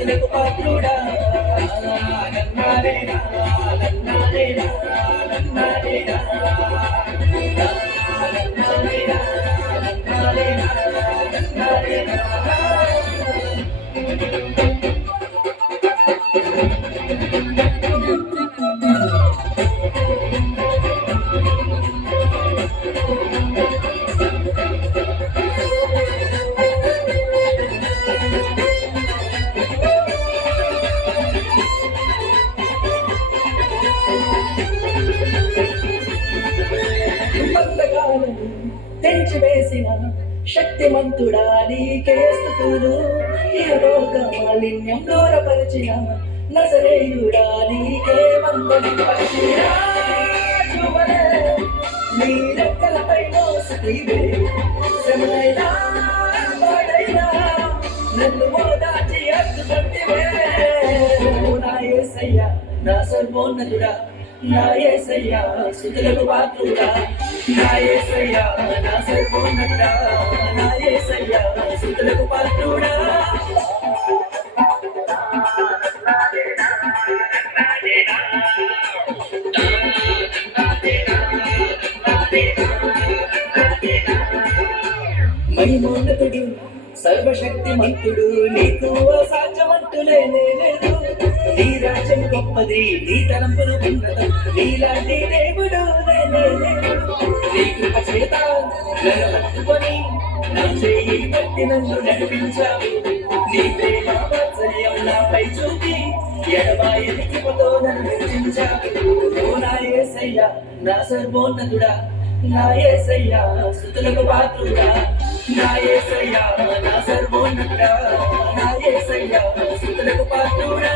సుతులకు పాత్రుడా నన్నారేనా నన్నారేనా నన్నారేనా బంధకాలను తెంచివేసిన శక్తిమంతుడా నీకే స్థుతులు. ఈ రోగ మాలిన్యం దూరపరిచిన నజరేయుడా నీకే వందనం పరిచిన నీ రెక్కలపై మోసతివే శ్రమైనా నన్ను ఓదాచి అద్దుకుంటివే నా యేసయ్య నా సర్వోన్నతుడా నా ఏసయ్యా సుతులకు పాత్రుడా. నా నా సుతులకు పాత్రుడా. మహిమోన్నతుడు సర్వశక్తి మంతుడు నీకు అసాధ్యమంతులేనే లేదు నీ రాజ్యం గొప్పది నీ తలంపులు ఉన్నతం నీలాంటి దేవుడు. నన్ను నా చేయి పట్టి నన్ను నడిపించావు నీ ప్రేమ వాత్సల్యం నాపై చూపి నన్ను రక్షించావు నా యేసయ్య నా సర్వోన్నతుడా నా యేసయ్య స్తుతులకు పాత్రుడా నా నా సర్వోన్నతుడా నా పాత్రుడా